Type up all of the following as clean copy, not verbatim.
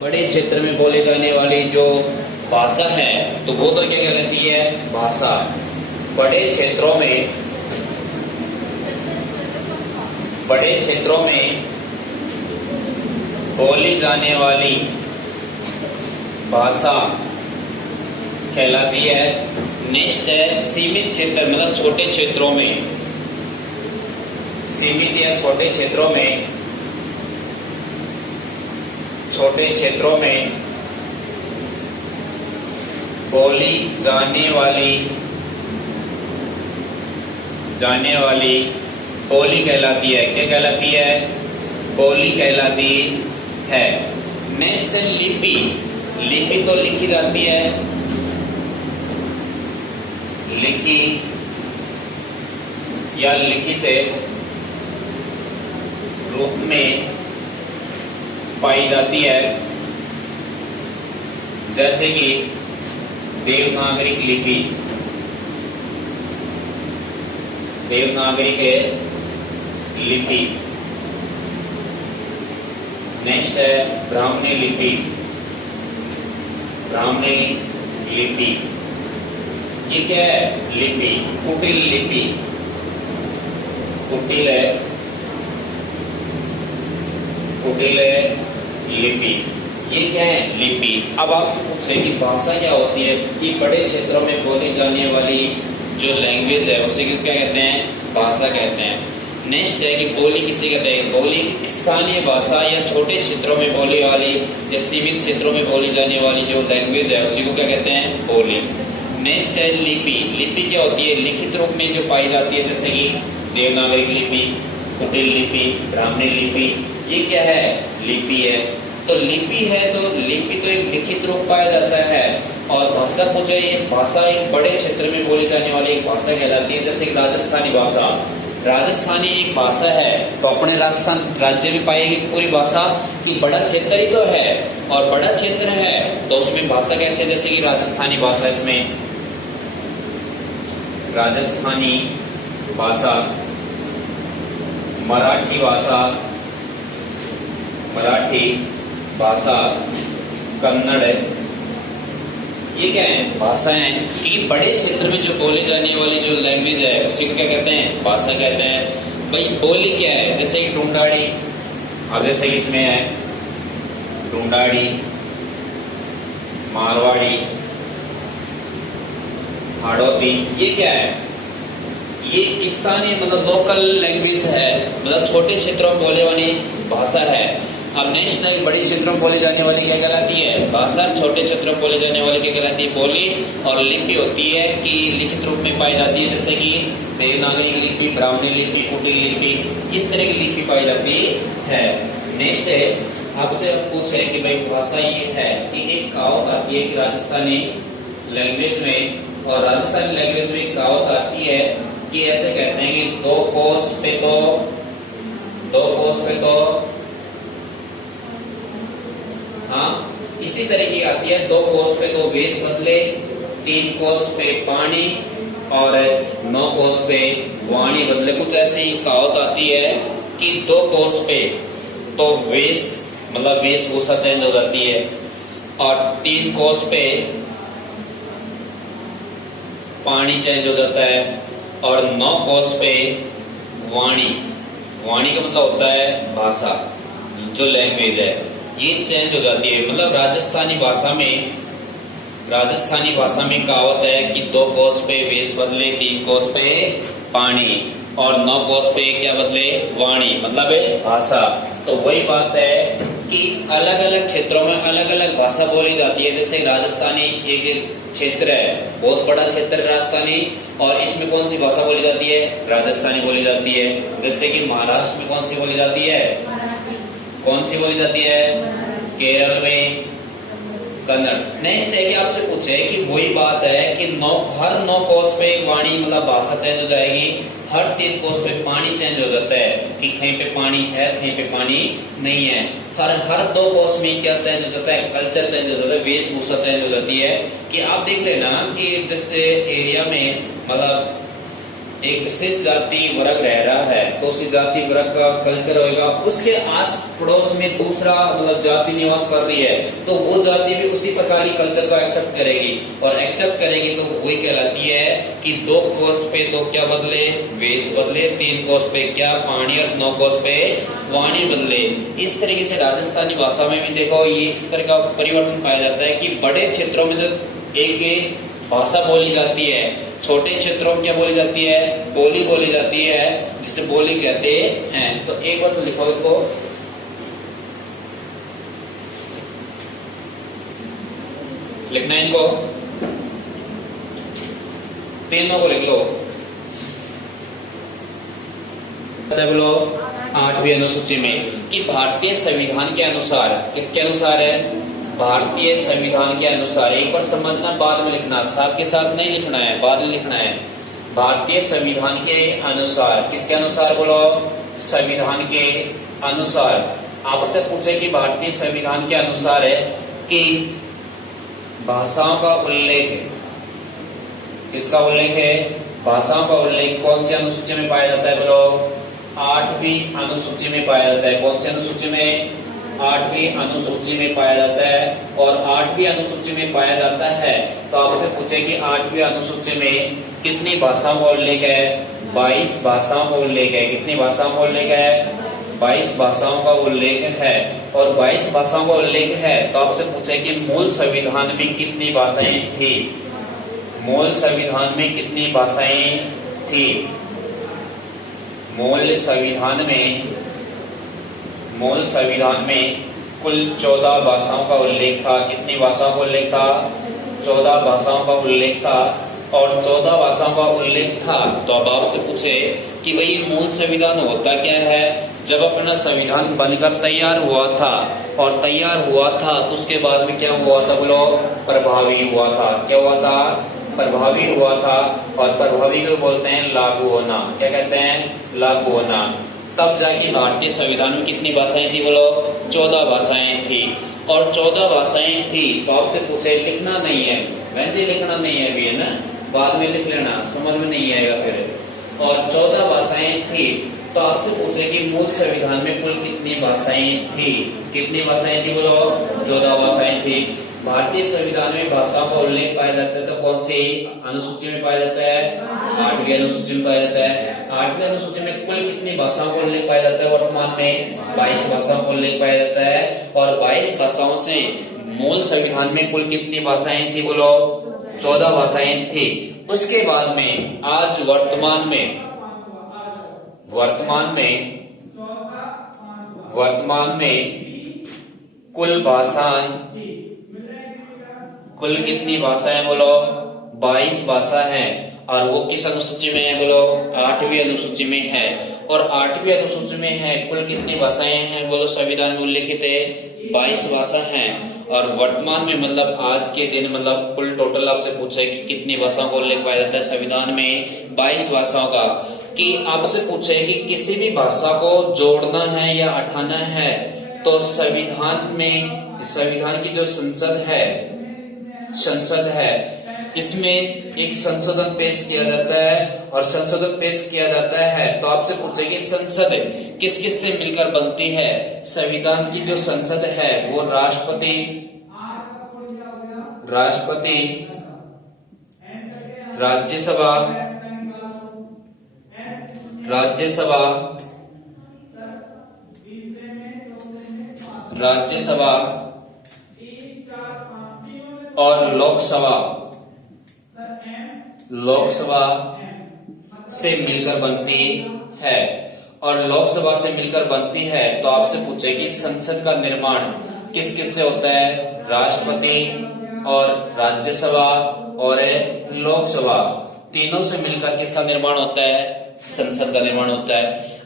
बड़े क्षेत्र में बोले जाने वाली जो भाषा है तो वो तो क्या कहलाती है, भाषा। बड़े क्षेत्रों में बोली जाने वाली भाषा कहलाती है। नेक्स्ट है सीमित क्षेत्र, मतलब छोटे क्षेत्रों में, सीमित या छोटे क्षेत्रों में बोली जाने वाली बोली कहलाती है। क्या कहलाती है? बोली कहलाती है। नेक्स्ट लिपि। लिपि तो लिखी जाती है, लिखी या लिखित रूप में पाई जाती है, जैसे कि देवनागरी लिपि, देवनागरी के लिपि। नेक्स्ट है ब्राह्मणी लिपि। ब्राह्मणी लिपि ये क्या है? लिपि। कुटिल लिपि, कुटिल लिपि ये क्या है? लिपि। अब आपसे पूछे कि भाषा क्या होती है, कि बड़े क्षेत्रों में बोली जाने वाली जो लैंग्वेज है उसे क्या कहते हैं? भाषा कहते हैं। नेक्स्ट है कि बोली किसे कहते हैं? बोली स्थानीय भाषा या छोटे क्षेत्रों में बोली वाली या सीमित क्षेत्रों में बोली जाने वाली जो लैंग्वेज है उसी को क्या कहते हैं? बोली। नेक्स्ट है लिपि। लिपि क्या होती है? लिखित रूप में जो पाई जाती है, जैसे कि देवनागरी लिपि, कुटिल लिपि, ब्राह्मणी लिपि ये क्या है? लिपि है। तो लिपि है तो लिपि तो एक लिखित रूप पाया जाता है। और भाषा पूछे, भाषा एक बड़े क्षेत्र में बोली जाने वाली एक भाषा कहलाती है, जैसे राजस्थानी भाषा। राजस्थानी एक भाषा है तो अपने राजस्थान राज्य में पाएगी पूरी भाषा, कि बड़ा क्षेत्र ही तो है और बड़ा क्षेत्र है तो उसमें भाषा कैसे? जैसे कि राजस्थानी भाषा, इसमें राजस्थानी भाषा, मराठी भाषा, कन्नड़, ये क्या है? भाषा है। कि बड़े क्षेत्र में जो बोले जाने वाली जो लैंग्वेज है उसी को क्या कहते हैं? भाषा कहते हैं। भाई बोली क्या है? जैसे कि ढूंढाड़ी, अब जैसे इसमें है ढूंढाड़ी, मारवाड़ी, हाड़ौती, ये क्या है? ये स्थानीय मतलब लोकल लैंग्वेज है, मतलब छोटे क्षेत्रों में बोले वाली भाषा है। अब नेशनल बड़ी क्षेत्रों में बोली जाने वाली क्या कहलाती है? भाषा। छोटे क्षेत्रों में बोली जाने वाली क्या कहलाती है? बोली। और लिपि होती है कि लिखित रूप में पाई जाती है, जैसे कि देवनागरी लिपि, ब्राह्मणी लिपि, कुटिल लिपि, इस तरह की लिपि पाई जाती है। नेक्स्ट है आपसे पूछे कि भाई भाषा ये है कि एक कहावत आती है कि राजस्थानी लैंग्वेज में, और राजस्थानी लैंग्वेज में एक कहावत आती है कि ऐसे कहते हैं कि दो कोस पे तो हाँ इसी तरह की आती है, 2 कोस पे तो वेश बदले, 3 कोस पे पानी और 9 कोस पे वाणी बदले। कुछ ऐसी कहावत आती है कि 2 कोस पे तो वेश मतलब वेशभूषा चेंज हो जाती है, और 3 कोस पे पानी चेंज हो जाता है, और 9 कोस पे वाणी का मतलब होता है भाषा, जो लैंग्वेज है ये चेंज हो जाती है। मतलब राजस्थानी भाषा में कहावत है कि 2 कोस पे वेश बदले, 3 कोस पे पानी और 9 कोस पे क्या बदले? वाणी, मतलब भाषा। तो वही बात है कि अलग अलग क्षेत्रों में अलग अलग भाषा बोली जाती है। जैसे राजस्थानी एक क्षेत्र है, बहुत बड़ा क्षेत्र राजस्थानी, और इसमें कौन सी भाषा बोली जाती है? राजस्थानी बोली जाती है। जैसे कि महाराष्ट्र में कौन सी बोली जाती है? कौन सी बोली जाती है? केरल में कन्नड़। नेक्स्ट है कि आपसे पूछे कि वही बात है कि हर 9 कोस पे वाणी मतलब भाषा चेंज हो जाएगी, हर 3 कोस पे पानी चेंज हो जाता है, कि कहीं पे पानी है कहीं पे पानी नहीं है। हर 2 कोस में क्या चेंज हो जाता है? कल्चर चेंज हो जाता है, वेशभूषा चेंज हो जाती है। कि आप देख लेना कि जिस एरिया में मतलब एक विशेष जाति वर्ग रह रहा है तो उसी जाति वर्ग का कल्चर होगा, उसके आस पड़ोस में दूसरा मतलब जाति निवास कर रही है तो वो जाति भी उसी प्रकार की कल्चर को एक्सेप्ट करेगी, और एक्सेप्ट करेगी तो वही कहलाती है कि 2 कोस पे तो क्या बदले, वेश बदले, 3 कोस पे क्या, पानी, और 9 कोस पे वाणी बदले। इस तरीके से राजस्थानी भाषा में भी देखो ये इस तरह का परिवर्तन पाया जाता है कि बड़े क्षेत्रों में तो एक भाषा बोली जाती है, छोटे क्षेत्रों में क्या बोली जाती है, बोली बोली जाती है, जिसे बोली कहते हैं। तो एक बार तो लिखो इसको, लिखना है इनको, तीनों को लिख लो। बोलो 8वीं अनुसूची में कि भारतीय संविधान के अनुसार, किसके अनुसार है, भारतीय संविधान के अनुसार। एक बार समझना, बाद में लिखना, साथ के साथ नहीं लिखना है, बाद में लिखना है। भारतीय संविधान के अनुसार, किसके अनुसार बोलो, संविधान के अनुसार। आपसे पूछे कि भारतीय संविधान के अनुसार है कि भाषाओं का उल्लेख, किसका उल्लेख है, भाषाओं का उल्लेख कौन सी अनुसूची में पाया जाता है बोलो, 8वीं अनुसूची में पाया जाता है। कौन सी अनुसूची में, 8वीं अनुसूची में पाया जाता है। और 8वीं अनुसूची में पाया जाता है तो आपसे पूछे कि 8वीं अनुसूची में कितनी भाषाओं का उल्लेख है, 22 भाषाओं का उल्लेख है। कितनी भाषाओं का उल्लेख है, 22 भाषाओं का उल्लेख है। और 22 भाषाओं का उल्लेख है तो आपसे पूछे कि मूल संविधान में कितनी भाषाएं थी, मूल संविधान में कितनी भाषाएं थी। मूल संविधान में कुल 14 भाषाओं का उल्लेख था। कितनी भाषाओं का उल्लेख था, 14 भाषाओं का उल्लेख था। और 14 भाषाओं का उल्लेख था तो अब आपसे पूछे कि भाई मूल संविधान होता क्या है। जब अपना संविधान बनकर तैयार हुआ था और तैयार हुआ था तो उसके बाद में क्या हुआ था बोलो, प्रभावी हुआ था। क्या हुआ था, प्रभावी हुआ था। और प्रभावी को बोलते हैं लागू होना। क्या कहते हैं, लागू होना। तब जाके भारतीय संविधान में कितनी भाषाएं थी बोलो, 14 भाषाएं थी। और 14 भाषाएं थी तो आपसे पूछे, लिखना नहीं है, वैसे लिखना नहीं है अभी, है ना, बाद में लिख लेना, समझ में नहीं आएगा फिर। और 14 भाषाएं थी तो आपसे पूछे कि मूल संविधान में कुल कितनी भाषाएं थी। कितनी भाषाएं थी बोलो, 14 भाषाएं थी। भारतीय संविधान में भाषाओं का उल्लेख पाया जाता है तो कौन सी अनुसूची में पाया जाता है, 8वीं अनुसूची में पाया जाता है। 8वीं अनुसूची में कुल कितनी भाषाओं का उल्लेख पाया जाता है, वर्तमान में 22 भाषाओं का उल्लेख पाया जाता है। और 22 भाषाओं से मूल संविधान में कुल कितनी भाषाएं थी बोलो, 14 भाषाएं थी। उसके बाद में आज वर्तमान में कुल भाषाएं, कुल कितनी भाषाएं बोलो, 22 भाषा हैं। और वो किस अनुसूची में है बोलो, 8वीं अनुसूची में है। और 8वीं अनुसूची में है, कुल कितनी भाषाएं हैं बोलो, संविधान में उल्लिखित है 22 भाषा हैं। और वर्तमान में मतलब आज के दिन मतलब कुल टोटल आपसे पूछे कि कितनी भाषाओं का उल्लेख पाया जाता है संविधान में, 22 भाषाओं का। कि आपसे पूछे कि किसी भी भाषा को जोड़ना है या हटाना है तो संविधान में, संविधान की जो संसद है इसमें एक संशोधन पेश किया जाता है। और संशोधन पेश किया जाता है तो आपसे पूछे कि संसद किस किस से मिलकर बनती है। संविधान की जो संसद है वो राष्ट्रपति, राज्यसभा और लोकसभा से मिलकर बनती है। और लोकसभा से मिलकर बनती है तो आपसे पूछे कि संसद का निर्माण किस किस से होता है, राष्ट्रपति और राज्यसभा और लोकसभा, तीनों से मिलकर किसका निर्माण होता है, संसद का निर्माण होता है।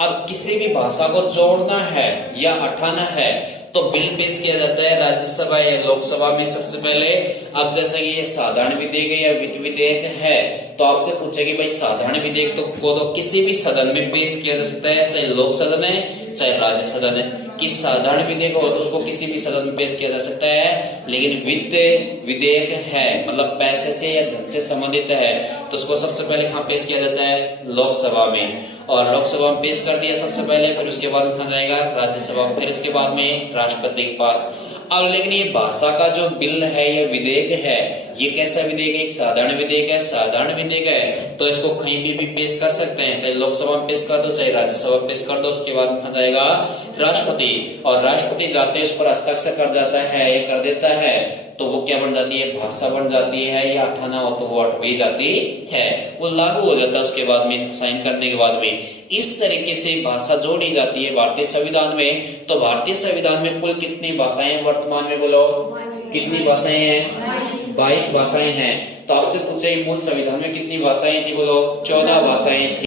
अब किसी भी भाषा को जोड़ना है या हटाना है तो बिल पेश किया जाता है राज्यसभा या लोकसभा में सबसे पहले। अब जैसे कि ये साधारण विधेयक या वित्त विधेयक है तो आपसे पूछे कि भाई साधारण विधेयक तो किसी भी सदन में पेश किया जा सकता है, चाहे लोक सदन है चाहे राज्य सदन है। कि साधारण विधेयक हो तो उसको किसी भी सदन में पेश किया जा सकता है, लेकिन वित्त विधेयक है मतलब पैसे से या धन से संबंधित है तो उसको सबसे पहले कहाँ पेश किया जाता है, लोकसभा में। और लोकसभा में पेश कर दिया सबसे पहले, फिर उसके बाद कहाँ जाएगा, राज्यसभा में, फिर उसके बाद में राष्ट्रपति के पास। अब लेकिन ये भाषा का जो बिल है या विधेयक है, ये कैसा विधेयक है, एक साधारण विधेयक है। साधारण विधेयक है तो इसको कहीं भी पेश कर सकते हैं, चाहे लोकसभा में पेश कर दो चाहे राज्यसभा में पेश कर दो। उसके बाद कहा जाएगा राष्ट्रपति, और राष्ट्रपति जाते उस पर हस्ताक्षर कर जाता है या कर देता है तो वो क्या बन जाती है, भाषा बन जाती है, या 98 हो तो वो 8वीं जाती है, वो लागू हो जाता है उसके बाद में, साइन करने के बाद में। इस तरीके से भाषा जोड़ी जाती है भारतीय संविधान में। तो भारतीय संविधान में कुल कितनी भाषाएं हैं वर्तमान में, बोलो कितनी भाषाएं हैं, 22 भाषाएं हैं। तो आपसे पूछे मूल संविधान में कितनी भाषाएं थी, बोलो 14 भाषाएं थी।